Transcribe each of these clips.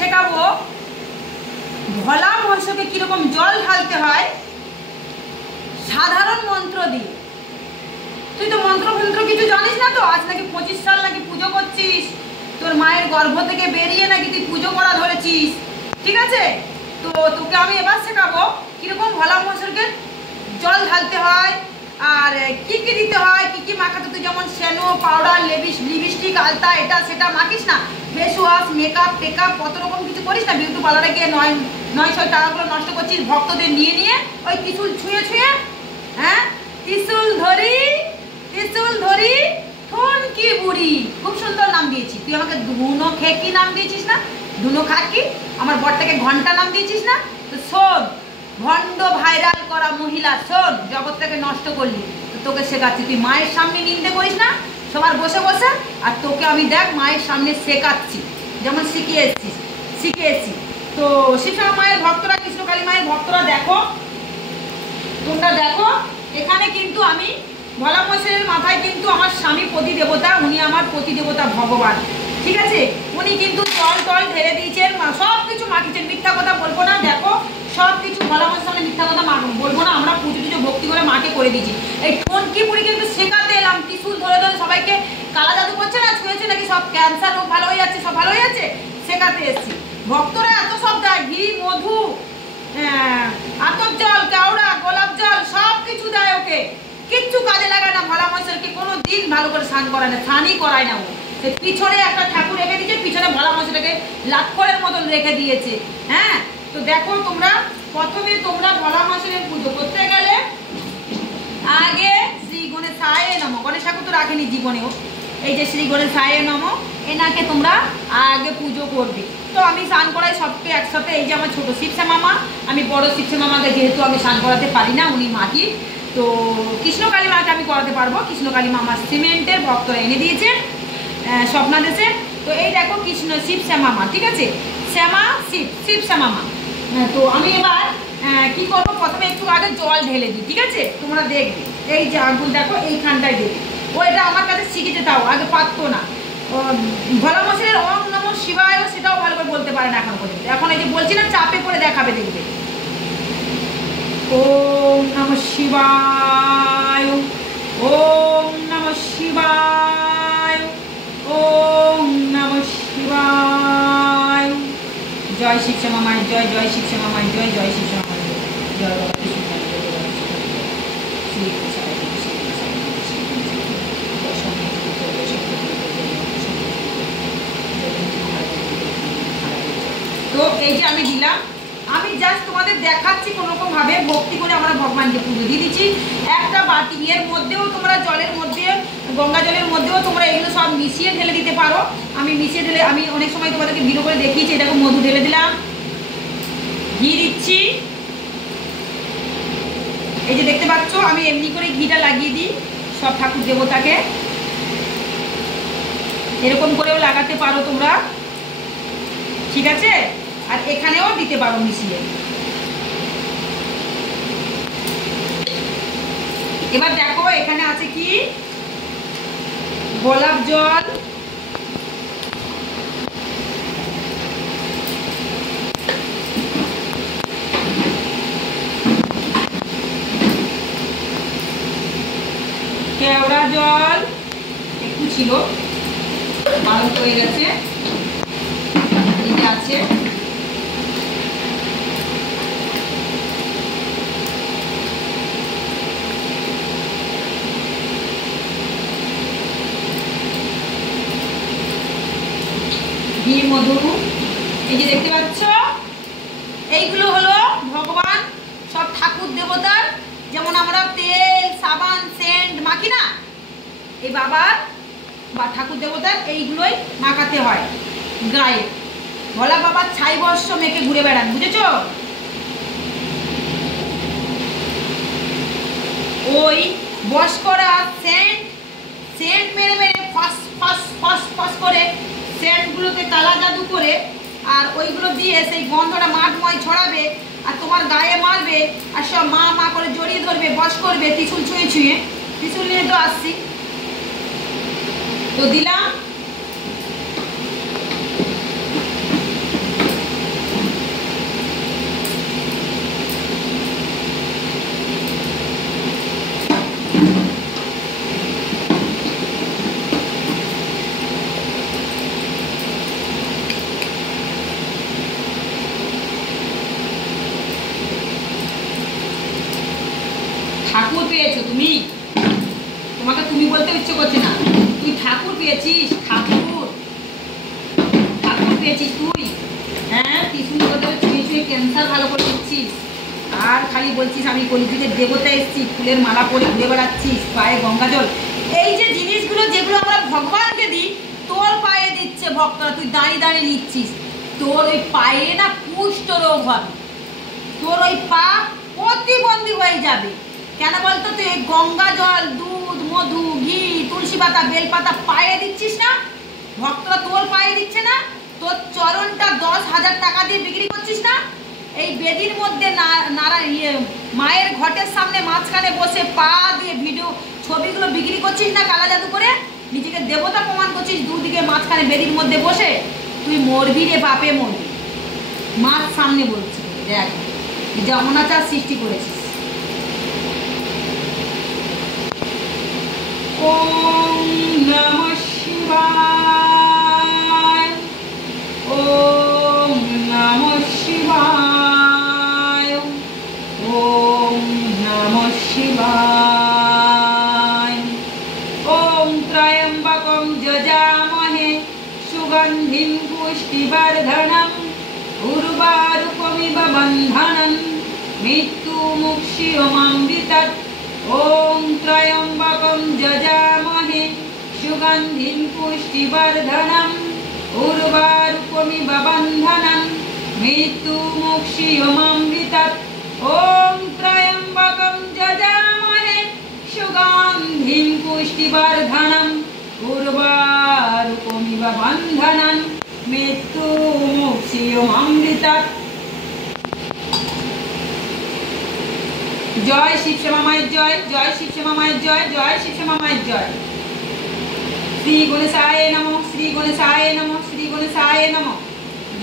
শেখাবো ভোলা মহেশ্বরকে কিরকম জল ঢালতে হয় সাধারণ মন্ত্র দিয়ে। তুই তো মন্ত্র কিছু জানিস না তো, আজ নাকি 25 সাল নাকি পুজো করছিস, তোর মায়ের গর্ভ থেকে বেরিয়ে নাকি তুই পুজো করা ধরেছিস, ঠিক আছে? তো তোকে আমি এবার শেখাবো কিরকম ভোলা মহেশ্বরকে জল ঢালতে হয় আর কি কি দিতে হয়, কি কি মাখাতে। তুই যেমন শ্যালো পাউডার লিপস্টিক আলতা এটা সেটা মাখিস না, ফেস ওয়াশ মেকআপ টেকআপ কত রকম কিছু করিস না, বিউটি পার্লারে গিয়ে 900 টাকাগুলো নষ্ট করছিস ভক্তদের নিয়ে ওই ত্রিশূল ছুঁয়ে হ্যাঁ ত্রিশূল ধরি থন কি বুড়ি, খুব সুন্দর নাম দিয়েছি। তুই আমাকে ধুনো খেকি নাম দিয়েছিস না, ধুনো খাকি, আমার বরটাকে ঘন্টা নাম দিয়েছিস না। তো শোন ভণ্ড ভাইরাল করা মহিলা, শোন জগৎটাকে নষ্ট করলি, তো তোকে শেখাচ্ছি। তুই মায়ের সামনে নিন্দে করিস না সবার বসে বসে, আর তোকে আমি দেখ মায়ের সামনে শেখাচ্ছি যেমন শিখিয়ে এসেছি। তো শিবশ্যামা মায়ের ভক্তরা, কৃষ্ণকালী মায়ের ভক্তরা দেখো, তোমরা দেখো এখানে কিন্তু আমি ভোলা মহেশ্বরের মাথায় কিন্তু আমার স্বামী প্রতি দেবতা, উনি আমার প্রতি দেবতা ভগবান, ঠিক আছে? উনি কিন্তু জল ঢেলে দিয়েছেন, সব কিছু মাখিয়েছেন, মিথ্যা কথা বলবো না। দেখো সব কিছু ভোলা মহেশ্বরের সামনে মিথ্যা কথা বলবো না, আমরা পুজো ভক্তি করে মাকে করে দিয়েছি। এই ঠনকি বুড়ি কিন্তু শেখাতে এলাম, ত্রিশূল ধরে সবাইকে কালা জাদু করছে না, ছুঁয়েছে নাকি সব ক্যান্সার রোগ ভালো হয়ে যাচ্ছে, সব ভালো হয়ে যাচ্ছে, শেখাতে এসেছি। ভক্তরা এত সব দেয়, ঘি মধু আতপ জল কেওড়া গোলাপ জল সব কিছু দেয়, ওকে কিচ্ছু কাজে লাগায় না। ভোলা মহেশ্বরকে কোনো দিন ভালো করে স্নান করায় না, স্নানই করায় না। ও পিছনে একটা ঠাকুর রেখে দিয়েছে, পিছনে ভোলা মহেশ্বরকে লাক্ষরের মতন রেখে দিয়েছে। হ্যাঁ, তো দেখো তোমরা প্রথমে তোমরা ভোলা মহেশ্বরের পুজো করতে গেলে আগে শ্রী গণেশায় নমঃ, গণেশ ঠাকুর তো রাখেনি জীবনেও, এই যে শ্রী গণেশায় নমঃ এনাকে তোমরা আগে পুজো করবে। তো আমি স্নান করাই সবকে একসাথে, এই যে আমার ছোট শিবশ্যামা মা, আমি বড় শিবশ্যামা মাকে যেহেতু আমি স্নান করাতে পারি না, উনি মাটি, তো কৃষ্ণকালী মাকে আমি করাতে পারবো। কৃষ্ণকালী মা আমার সিমেন্টের ভক্তরা এনে দিয়েছেন স্বপ্নাদেশে। তো এই দেখো শিবশ্যামা মা, ঠিক আছে? শ্যামা শিবশ্যামা মা। তো আমি এবার কি করবো, প্রথমে একটু আগে জল ঢেলে দিই, ঠিক আছে? তোমরা দেখবে এই যে আঙ্গুল দেখো এইখানটায় দেবে, ও এটা আমার কাছে শিখেছে, তাও আগে পারতো না। ভোলা মহেশ্বরের ওম নমঃ শিবায় সেটাও ভালো করে বলতে পারে না এখন পর্যন্ত। এখন এই যে বলছি না, চাপে করে দেখাবে, দেখবে ওম নমঃ শিবায়, ওম নমঃ শিবায়, ওম নমঃ শিবায়। জয় শিবশ্যামা মায়ের জয়, জয় শিবশ্যামা মায়ের জয়, জয় শিবশ্যামা মায়ের জয়, জয় বাবা কৃষ্ণ তো এই যে আমি দিলাম, আমি জাস্ট তোমাদের দেখাচ্ছি কোনোরকম ভাবে ভক্তি করে আমরা ভগবানকে পুজো দিয়ে দিচ্ছি। একটা বাটি এর মধ্যেও তোমরা জলের মধ্যে, গঙ্গা জলের মধ্যেও তোমরা এগুলো সব মিশিয়ে ঢেলে দিতে পারো। আমি মিশিয়ে ঢেলে, আমি অনেক সময় তোমাদেরকে ভিডিও করে দেখিয়েছি। এটাকে মধু ঢেলে দিলাম, ঘি দিচ্ছি, এই যে দেখতে পাচ্ছ আমি এমনি করে ঘিটা লাগিয়ে দিই সব ঠাকুর দেবতাকে, এরকম করেও লাগাতে পারো তোমরা, ঠিক আছে? আর এখানেও দিতে পারো মিশিয়ে। এবার দেখো এখানে আছে কি, গোলাপ জল, কেওড়া জল একটু ছিল, ভালো হয়ে গেছে, এই যে আছে, ঘি মধু, এই যে দেখতে পাচ্ছ, এইগুলো হলো ভগবান সব ঠাকুর দেবতার। যেমন আমরা তেল সাবান সেন্ট মাখি না, এই বাবার বা ঠাকুর দেবতার এইগুলোই মাখাতে হয় গায়ে। ভোলা বাবার ছাই বর্ষ মেখে ঘুরে বেড়ান, বুঝেছো? ওই বস করা সেন্ট মেরে মেরে ফাঁস ফাঁস ফাঁস ফাঁস করে সেন্টগুলোকে কালা জাদু করে, আর ওইগুলো দিয়ে সেই গন্ধটা মাঠময় ছড়াবে, আর তোমার গায়ে মারবে, আর সব মা মা করে জড়িয়ে ধরবে, বস করবে ত্রিশূল ছুঁয়ে ছুঁয়ে। ত্রিশূল নিয়ে তো আসছি, তো দিলাম। পেয়েছিস তুই? হ্যাঁ, টিসুনি বদলে ছুঁয়ে ছুঁয়ে ক্যান্সার ভালো করে দিচ্ছিস, আর খালি বলছিস আমি কলিযুগের দেবতা এসেছি, ফুলের মালা পরে ঘুরে বেড়াচ্ছিস, পায়ে গঙ্গা জল। এই যে জিনিসগুলো যেগুলো আমরা ভগবানকে দিই, তোর পায়ে দিচ্ছে ভক্তরা, তুই দাঁড়িয়ে দাঁড়িয়ে নিচ্ছিস। তোর ওই পায়ে না কুষ্ঠ রোগ হবে, তোর ওই পা প্রতিবন্ধী হয়ে যাবে। কেন বলতো? তুই গঙ্গা জল, দুধ, মধু, ঘি, তুলসী পাতা, বেলপাতা পায়ে দিচ্ছিস না, ভক্তরা তোর পায়ে দিচ্ছে না, তোর চরণটা 10,000 টাকা দিয়ে বিক্রি করছিস না, এই বেদির মধ্যে মায়ের ঘটের সামনে মাঝখানে বসে পা দিয়ে ভিডিও ছবিগুলো বিক্রি করছিস না, কালা জাদু করে নিজেকে দেবতা প্রমাণ করছিস দুদিকে মাঝখানে বেদির মধ্যে বসে। তুই মরবি রে বাপে, মরবি। মার সামনে বলছি, দেখ যা অনাচার সৃষ্টি করেছিস। ওম নমঃ শিবায়, ওম নমঃ শিবায়, ওম নমঃ শিবায়। ওম ত্রয়ম্বকম যজামহে সুগন্ধিম পুষ্টিবর্ধনম উর্বারুকমিব বন্ধনম মৃত্যুমুক্ষীয়মামৃতৎ। ওম ত্রয়ম্বকম যজামহে সুগন্ধিম পুষ্টিবর্ধনম উর্বারুকমিব বন্ধনম মৃত্যুমুক্ষীয়মামৃতৎ। ওম ত্রয়ম্বকম যজামহে সুগন্ধিম পুষ্টিবর্ধনম উর্বারুকমিব বন্ধনম মৃত্যুমুক্ষীয়মামৃতৎ। জয় শিবশ্যামা মায়ের জয়, জয় শিবশ্যামা মায়ের জয়, জয় শিবশ্যামা মায়ের জয়। শ্রী গণেশায় নমঃ, শ্রী গণেশায় নমঃ, শ্রী গণেশায় নমঃ।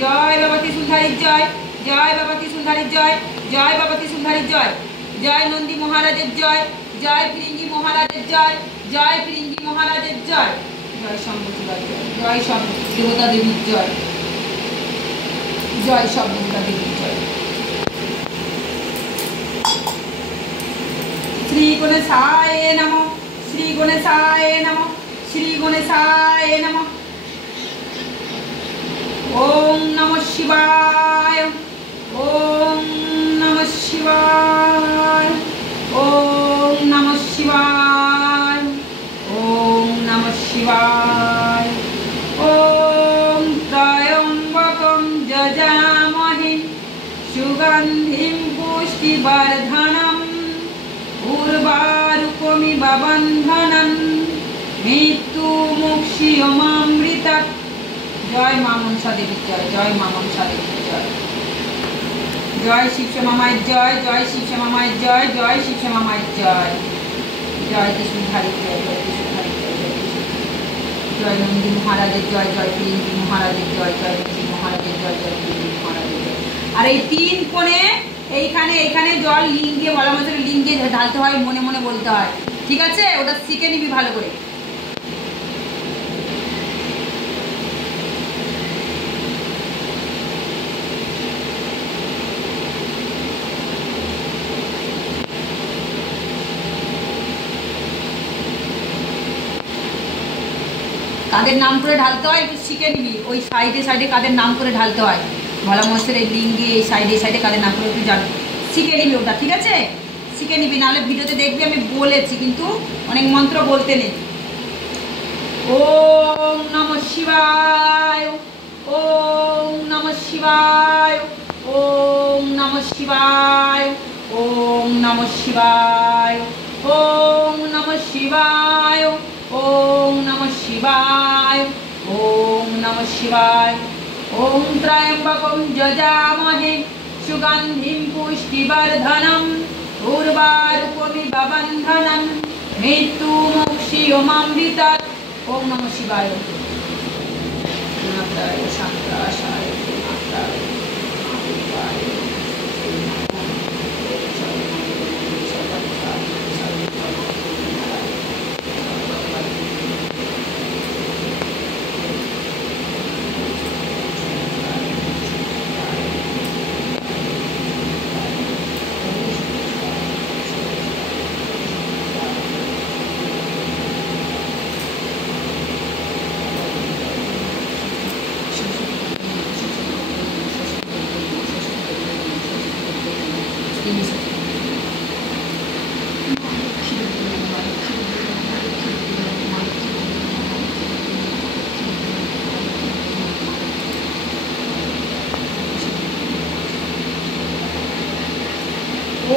জয় বাবা ত্রিশূলধারীর জয়, জয় বাবা ত্রিশূলধারীর জয়, জয় বাবা ত্রিশূলধারীর জয়। জয় নন্দী মহারাজের জয়, জয় ফিরিঙ্গি মহারাজের জয়, জয় ফিরিঙ্গি মহারাজের জয়। জয় শম্ভুর জয়, জয় সব দেবতা দেবীর জয়, জয় সব দেবতা দেবীর জয়। শ্রী গণেশায় নমঃ, শ্রী গণেশায় নমঃ, শ্রী গণেশায় নমঃ। ওম নমঃ শিবায়, ওম নমঃ শিবায়, ওম নমঃ শিবায়, ওম নমঃ শিবায়। ওম ত্রয়ম্বকম যজামহে সুগন্ধিম পুষ্টিবর্ধনম উর্বারুকমিব বন্ধনম মৃত্যুমুক্ষীয়মামৃতৎ। জয় মা মনসা দেবীর জয়, জয় মা মনসা দেবীর জয়। জয় শিবশ্যামা মায়ের জয়, জয় শিবশ্যামা মায়ের জয়, জয় শিবশ্যামা মায়ের জয়। জয় ত্রিশূলধারীর জয়, জয় ত্রিশূলধারীর জয়, জয় ত্রিশূলধারীর। জয় নন্দী মহারাজের জয়, জয় ফিরিঙ্গি মহারাজের জয়, জয় নন্দী মহারাজের জয়, জয় ফিরিঙ্গি মহারাজের জয়। আর এই 3 কোণে এইখানে এইখানে জল লিঙ্গে বলা মতো লিঙ্গে ঢালতে হয়, মনে মনে বলতে হয়, ঠিক আছে? ওটা শিখে নিবি ভালো করে। কাদের নাম করে ঢালতে হয় একটু শিখে নিবি, ওই সাইডে সাইডে কাদের নাম করে ঢালতে হয়, ভোলা মহেশের এই লিঙ্গে এই সাইডে সাইডে কাদের নাম করে একটু জানবি, শিখে নিবি ওটা, ঠিক আছে? শিখে নিবি, নাহলে ভিডিওতে দেখবি আমি বলেছি কিন্তু অনেক মন্ত্র বলতে নেই। ওম নমঃ শিবায়, ওম নমঃ শিবায়, ওম নমঃ শিবায়, ওম নমঃ শিবায়, ওম নমঃ শিবায়, ওম নমঃ শিবায়, ওম নমঃ শিবায়। ওম ত্রয়ম্বকম যজামহে সুগন্ধিম পুষ্টিবর্ধনম উর্বারুকমিব বন্ধনম মৃত্যুমুক্ষীয়মামৃতৎ। ওম নমঃ শিবায়। মাতায় শান্তাশায় মাতায় জিনিস আছে।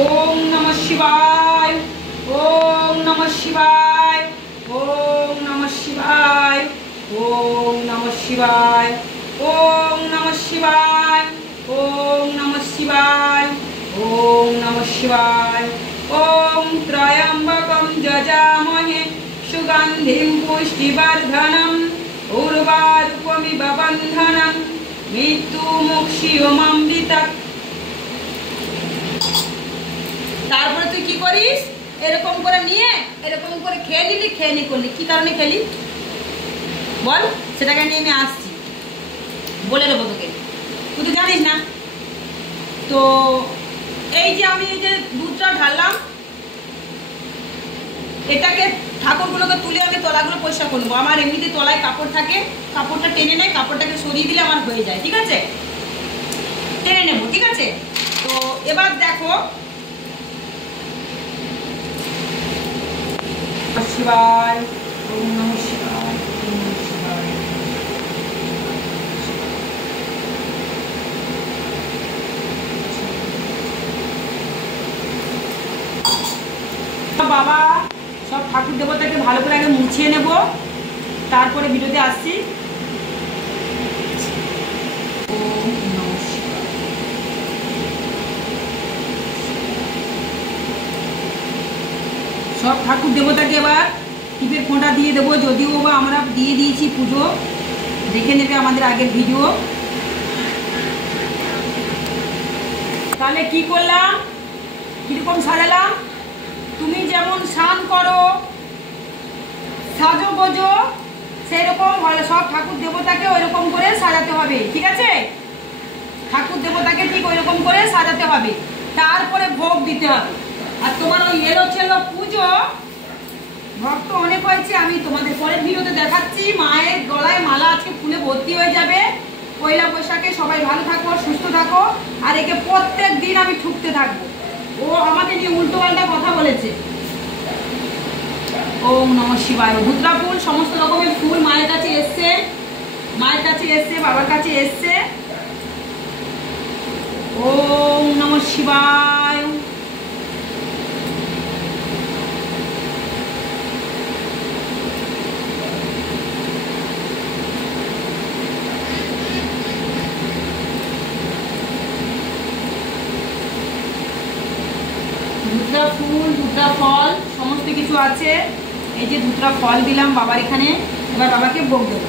ओम नमः शिवाय, ओम नमः शिवाय, ओम नमः शिवाय, ओम नमः शिवाय, ओम नमः शिवाय, ओम नमः शिवाय, ओम नमः शिवाय। ओम त्र्यंबकं यजामहे सुगंधिं पुष्टिवर्धनम् उर्वारुकमिव बन्धनं मृत्युमुक्षीयमामृतम्। তারপরে তুই কি করিস, এরকম করে নিয়ে এরকম করে খেয়ে নিলি, খেয়ে নি করলি, কি কারণে খেলি বল, সেটাকে নিয়ে আমি আসছি, বলে দেবো তোকে, তুই তো জানিস না। তো এই যে আমি এই যে দুধটা ঢাললাম, এটাকে ঠাকুরগুলোকে তুলে আমি তলাগুলো পরিষ্কার করবো। আমার এমনিতে তলায় কাপড় থাকে, কাপড়টা টেনে নেয়, কাপড়টাকে সরিয়ে দিলে আমার হয়ে যায়, ঠিক আছে, টেনে নেবো, ঠিক আছে। তো এবার দেখো, शिवाय, ओम नमः शिवाय, ओम नमः शिवाय। বাবা সব ঠাকুর দেবতাকে ভালো করে আগে মুছিয়ে নেব, তারপরে ভিডিওতে আসছি। সব ঠাকুর দেবতাকে এবার টিপের ফোঁটা দিয়ে দেবো, যদিও বা আমরা দিয়ে দিয়েছি পুজো, দেখে নেবে আমাদের আগের ভিডিও। তাহলে কি করলাম, কীরকম সাজালাম, তুমি যেমন স্নান করো সাজো গোজো সেরকম ভালো সব ঠাকুর দেবতাকে ওইরকম করে সাজাতে হবে, ঠিক আছে, ঠাকুর দেবতাকে ঠিক ওইরকম করে সাজাতে হবে, তারপরে ভোগ দিতে হবে। আর তোমার ওই এলো ছেলো পুজো ভক্ত অনেক হয়েছে, আমি তোমাদের পরের ভিডিওতে দেখাচ্ছি। মায়ের গলায় মালা আজকে ফুলে ভর্তি হয়ে যাবে। পয়লা বৈশাখে সবাই ভালো থাকো, সুস্থ থাকো, আর একে প্রত্যেক দিন আমি ঠুকতে থাকবো। ও আমাকে নিয়ে উল্টো পাল্টা কথা বলেছে। ওম নমঃ শিবায়। ধুতরা ফুল, সমস্ত রকমের ফুল মায়ের কাছে এসছে, মায়ের কাছে এসছে, বাবার কাছে এসছে। ওম নমঃ শিবায়। ধুতরা ফুল, ধুতরা ফল সমস্ত কিছু আছে। এই যে ধুতরা ফল দিলাম বাবার এখানে, এবার বাবাকে ভোগ দেবো।